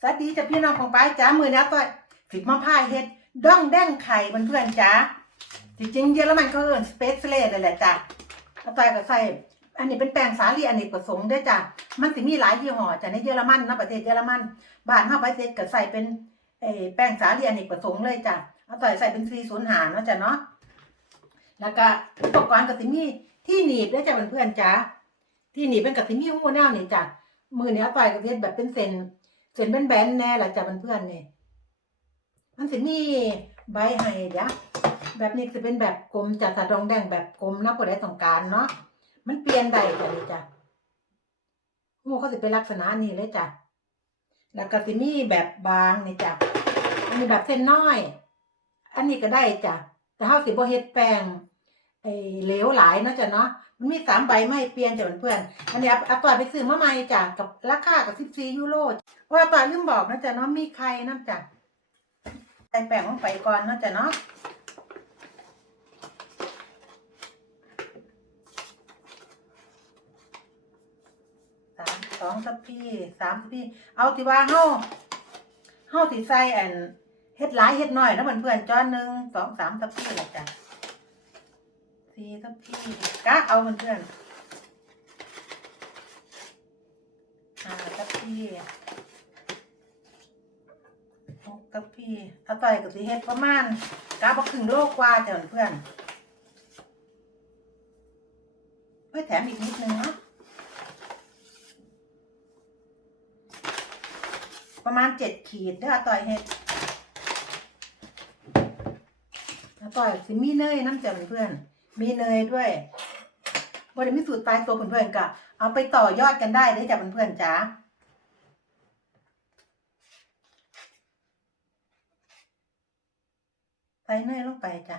สวัสดีจ้ะพี่น้องของป้ายจ้ามือนี้ต่อยฟิกมาพร้ายเฮ็ดด้องแดงไข่เพื่อนๆจ้าจริงๆเยอรมันเขาเอิ้นสเปซเลเลยแหละจ้ะแล้วต่อยก็ใส่อันนี้เป็นแป้งสาลีอเนกประสงค์ด้วยจ้ะมันสิมีหลายยี่ห้อจ้ะในเยอรมันนะประเทศเยอรมันบ้านเฮาประเทศก็ใส่เป็นเอ่แป้งสาลีอเนกประสงค์เลยจ้ะเอาต่อยใส่เป็น405เนาะจ้ะเนาะแล้วก็อุปกรณ์ก็สิมีที่หนีบด้วยจ้ะเพื่อนๆจ้าที่หนีบเป็นก็สิมีหูแนวนี่จ้ะมือเนี้ยต่อยก็เฮ็ดแบบเป็นเส้น เส้นแบนๆแน่ละจ้ะเพื่อนๆนี่มันสิมีใบให้เดี๋ยวแบบนี้จะเป็นแบบกลมจ้ะถ้าดองแดงแบบกลมนะผู้ใดต้องการเนาะมันเปลี่ยนได้จ้ะนี่จ้ะหูเขาสิเป็นลักษณะนี้เลยจ้ะแล้วก็สิมีแบบบางนี่จ้ะอันนี้แบบเส้นน้อย อันนี้ก็ได้จ้ะแต่เฮาสิบ่เฮ็ดแป้งไอ้เหลวหลายเนาะจ้ะเนาะ มันมีสามใบไม่เปลี่ยนจ้ะเพื่อนๆอันนี้เอาเอาต่อยไปซื้อมาใหม่จ้ะกับราคากับ14ยูโรว่าต่อยลืมบอกนะจ๊ะเนาะมีไข่น้ำจ้ะใส่แป้งลงไปก่อนนะจ๊ะเนาะสามสองสับพี่สามสับพี่เอาที่ว่าเฮาเฮาสิใส่อันเฮ็ดหลายเฮ็ดน้อยนะเพื่อนๆจอนหนึ่งสองสามสับพี่แหละจ้ะ สี่สับพี่กะเอาเพื่อนๆหาทับพี่หกกับพี่ถ้าต่อยกับสีเฮ็ดประมาณกาบครึ่งโลกว่าจ้ะเพื่อนเพื่อแถมอีกนิดนึงเนาะประมาณเจ็ดขีดเด้ออาต่อยเฮ็ดอาต่อยสิมีเนยน้ำจ้ะเพื่อน มีเนยด้วยบริมีสูตรตายตัวเพื่อนๆกะเอาไปต่อยอดกันได้เด้จ้ะเพื่อนๆจ๋าใส่เนยลงไปจ้ะ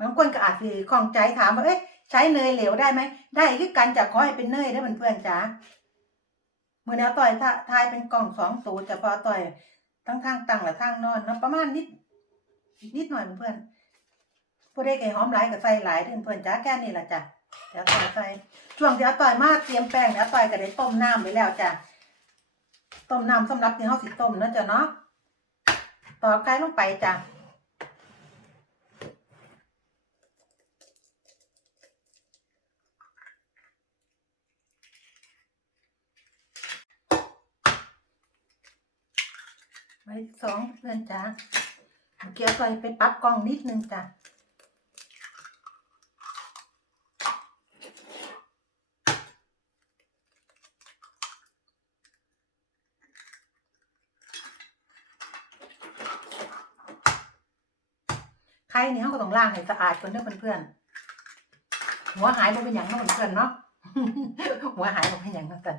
บางคนก็อาจสิข้องใจถามว่าเอ๊ะใช้เนยเหลวได้ไหม ได้คือกันจะขอให้เป็นเนยได้เพื่อนๆจ้าเมื่อแล้วต่อยทายเป็นกล่องสองสูตรจะพอต่อยทั้งทางตั้งและทางนอนนะประมาณนิด นิดหน่อยเพื่อนๆผู้ได้ไก่หอมหลายกับใส่หลายเด้อเพื่อนจ้าแค่นี้ละจ้ะเดี๋ยวต่อยใส่ช่วงเดี๋ยวต่อยมาเตรียมแป้งเดี๋ยวต่อยก็ได้ต้มน้ำไว้แล้วจ้ะต้มน้ำสำหรับที่เฮาสิต้มเนาะจ้ะเนาะต่อไก่ลงไปจ้ะไว้สองเพื่อนจ้ะ เมื่อกี้เอาไปไปปรับกล้องนิดนึงจ้ะไข่นี่เขาก็ต้องล้างให้สะอาดก่อนเด้อเพื่อนๆหัวหายบ่เป็นหยังเนาะเพื่อนๆเนาะหัวหายบ่เป็นหยังเนาะกัน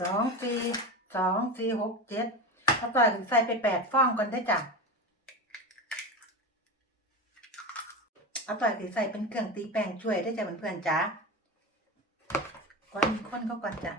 สองสี่สองสี่หกเจ็ดถ้าต่อยใส่ไปแปดฟองก่อนได้จ้ะเอาต่อยสิใส่เป็นเครื่องตีแป้งช่วยได้จ้ะเพื่อนๆจ้ะก้อนคนเขาก่อนจ้ะ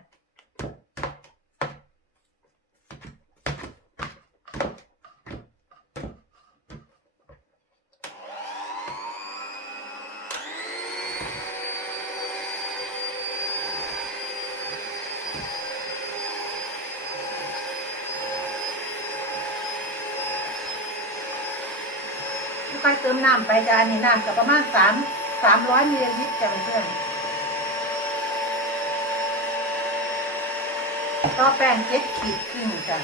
ค่อยเติมน้ำไปจ้ะอันนี้น้ำกับประมาณสามสามร้อยมิลลิลิตรจ้ะเพื่อนๆต่อแป้งเจ็ดขีดครึ่งจ้ะ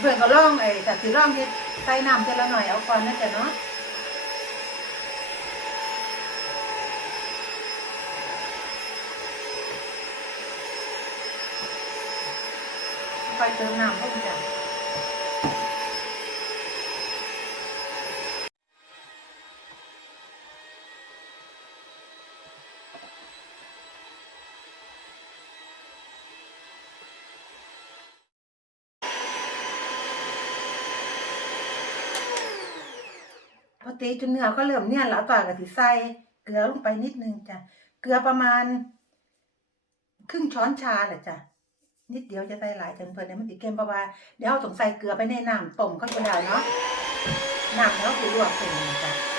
เพื่อนก็ล่องไอ้แต่สีล่องที่ใส่น้ำเจละหน่อยเอาก่อนนะจ๊ะเนาะ ค่อยเติมน้ำเข้าไปจ้ะพอตีจนเนื้อก็เริ่มเนี่ยนแล้วต่อยกับสิใส่เกลือลงไปนิดนึงจ้ะ เกลือประมาณ ครึ่งช้อนชาแหละจ้ะ นิดเดียวจะใส่หลายจนเพิ่นเนี่ยมันสิเค็มเพราะว่าเดี๋ยวเอาต้องใส่เกลือไปในน้ำต้มเขาอยู่แล้วเนาะน้ำแล้วคือลวกเส้นจ้ะ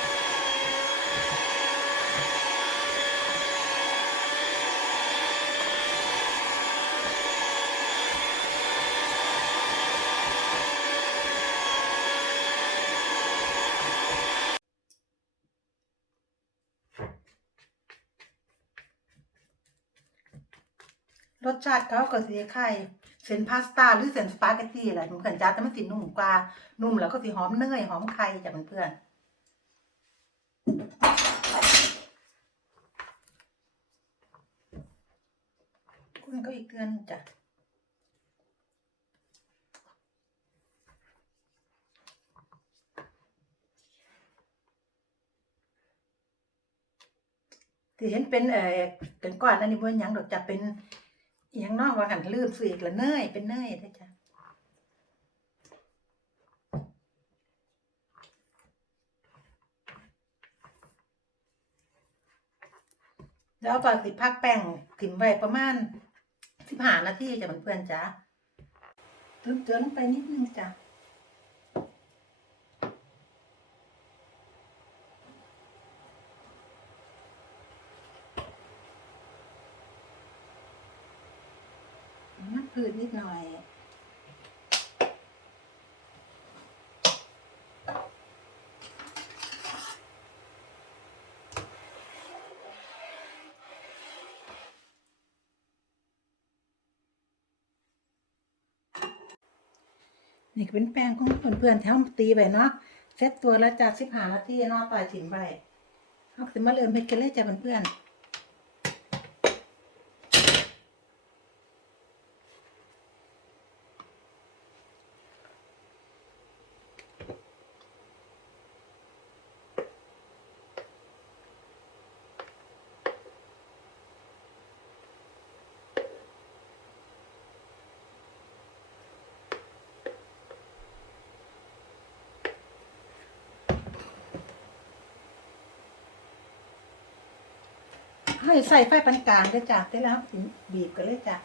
ชาติเขาก็สิคล้ายๆเส้นพาสต้าหรือเส้นสปาเกตตี้แหละเหมือนกันจ้าแต่มันสินุ่มกว่า นุ่มแล้วก็สิหอมเนยหอมไข่จ้ะเพื่อนคุณก็อีกเดือนหนึ่งจ้ะที่เห็นเป็นเอ่อเป็นก้อนอันนี้บ่หยังดอกจะเป็น ยังนอกว่าหันลืมซื้ออีกละเนยเป็นเนยเด้จ้ะแล้วก็สิพักแป้งถิ่มไว้ประมาณสิบห้านาทีจ้ะเพื่อนๆจ้ะเติมเกลือลงไปนิดนึงจ้ะน้ำ พืชนิดหน่อย นี่เป็นแป้งของเพื่อนๆแถวตีไปเนาะเซตตัวแล้วจากสิบหานาทีเนาะต่อยถิ่มไปเอาสิมาเริ่มเฮ็ดกันเลยจ้ะเพื่อนๆ ให้ใส่ไฟปานกลางเด้จ้ะได้แล้วบีบกันเลยจ้ะ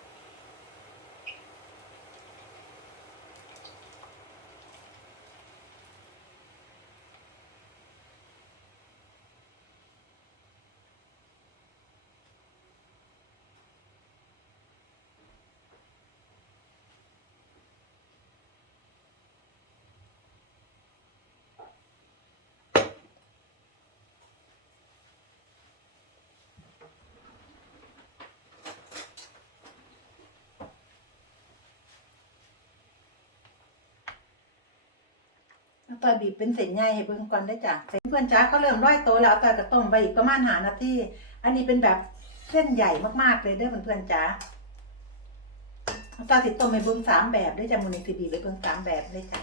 ตอยบีบเป็นเส้นใหญ่ให้เบิ่งก่อนได้จ้ะเส้นเพื่อนจ้าก็เริ่มร้อยโตแล้วเอาตอยก็ต้มไปอีกประมาณหานาทีอันนี้เป็นแบบเส้นใหญ่มากๆเลยเด้อเพื่อนๆจ้าเอาต่อยสิต้มให้เบิ่งสามแบบได้จ้ะมูนิสิบีไปเบิ่งสามแบบได้จ้ะ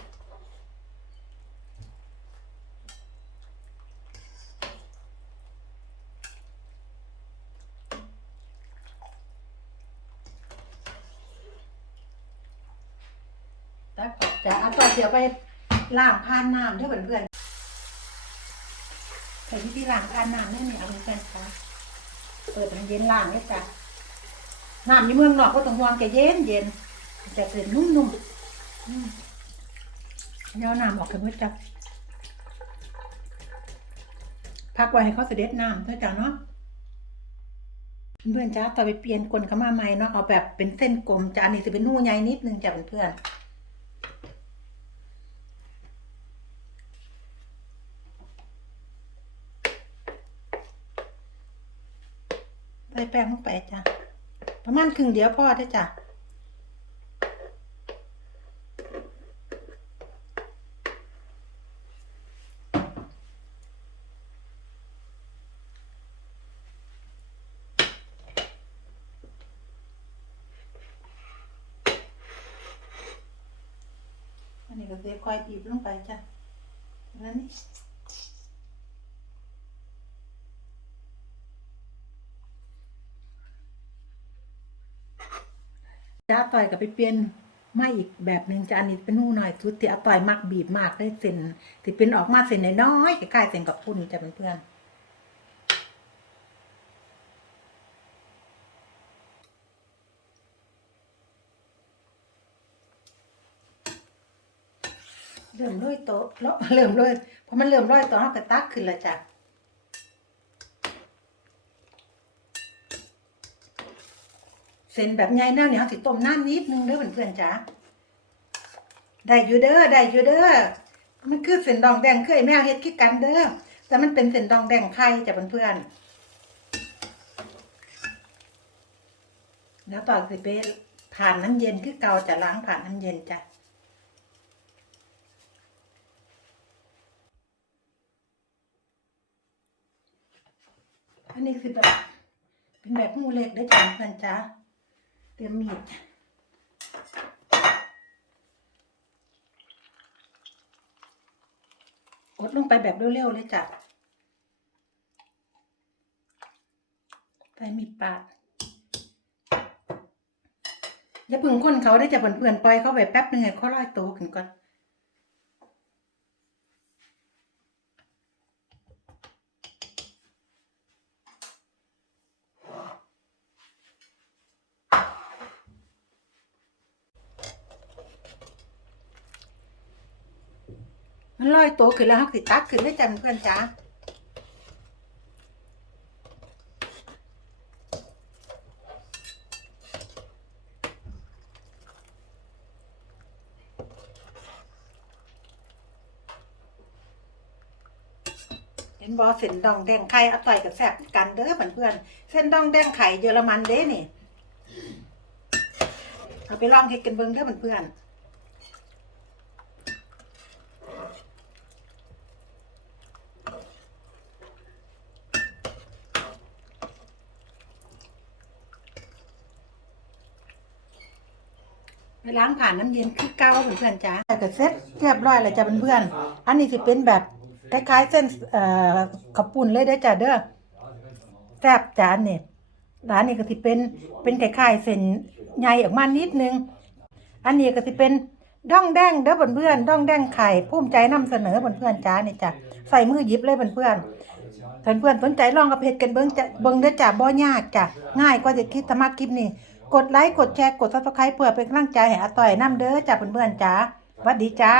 แล้วก็จะเอาต่อยเดี๋ยวไป ล้างพานน้ำเด้อเพื่อนๆใส่วิธีล้างพานน้ำนี่นี่เอาเพื่อนๆค่ะเปิดมันเย็นล่างเลยจ้ะน้ำอยู่เมืองนอกก็ต้องห่วงแกเย็นเย็นแต่เป็นนุ่มๆอืมเอาน้ำออกกันเพื่อจ้ะพักไว้ให้เขาเสด็จน้ำเพื่อจ้ะเนาะเพื่อนจ้าต่อไปเปลี่ยนกลนเข้ามาใหม่เนาะเอาแบบเป็นเส้นกลมจ้ะอันนี้จะเป็นหูใหญ่นิดนึงจ้ะเพื่อนๆ ใส่แป้งลงไปจ้ะ ประมาณครึ่งเดียวพอได้จ้ะอันนี้ก็เสียวค่อยบีบลงไปจ้ะแล้วนี่ะต่อยกับไปเปลี่ยนไม่อีกแบบหนึ่งจะอันนี้เป็นหูหน่อยทุดที่อต่อยมากบีบมากได้เส้นที่เป็นออกมาเส้นน้อยๆใกล้เส้นกับพุ่นจะเป็นเพื่อนเริ่มร้อยโตเริ่มร้อยพอมันเริ่มร้อยโตเขาก็ตักขึ้นละจ้ะ เส้นแบบใหญ่แนวนี้เฮาสิต้มน้ำนิดนึงเด้อเพื่อนๆจ้ะได้อยู่เด้อได้อยู่เด้อมันคือเส้นดองแดงคือไอ้แมวเฮ็ดคือกันเด้อแต่มันเป็นเส้นดองแดงไข่จ้ะเพื่อนๆแล้วต่อสิไปผ่านน้ำเย็นคือเกาจะล้างผ่านน้ำเย็นจ้ะอันนี้คือแบบเป็นแบบหมูเล็กได้จ้าเพื่อนจ้า รียมมีดกดลงไปแบบเร็วๆเลยจ้ะใส่มีดปาดอย่าพึ่งคนเขาได้จะเปื่อนๆปล่อยเขาไปแป๊บนึงไงเขาลอยตัวขึ้นก่อน มันลอยตัวขึ้นแล้วเขาติตักขึ้นได้จันเพื่อนจ้าเห็นบอเส้นดองแดงไข่เอาต่อยกับแซ่บกันเด้อเพื่อนๆเส้นดองแดงไข่เยอรมันเด้นี่เอาไปลองเฮ็ดกันเบิ่งเด้อเพื่อนๆ ไปล้างผ่านน้ำเย็นคือเก้าเพื่อนๆจ้าแต่ก็เซ็ตเรียบร้อยแล้วจ้ะเพื่อนๆอันนี้สิเป็นแบบคล้ายๆเส้นเอ่อข้าวปุ้นเลยได้อจ้ะเด้อแซ่บจานเนี่ร้านนี้ก็สิเป็นเป็นคล้ายๆเส้นใหญ่ออกมานิดนึง อันนี้ก็สิเป็นด้องแดงเด้อเพื่อนๆด้องแดงไข่ภูมิใจนำเสนอเพื่อนๆจ้าเนี่ยจ้ะใส่มือหยิบเลยเพื่อนๆเพื่อนๆสนใจลองกับเพจกันเบิ้งจะเบิ้งได้อจ้ะบ่ยากจ้ะง่ายกว่าจะคิดธรรมะคลิปนี้ กดไลค์ กดแชร์ กดซับสไครป์เพื่อเป็นกำลังใจให้อาต่อยน้ำเด้อจ้ะเพื่อนๆจ้าสวัสดีจ้า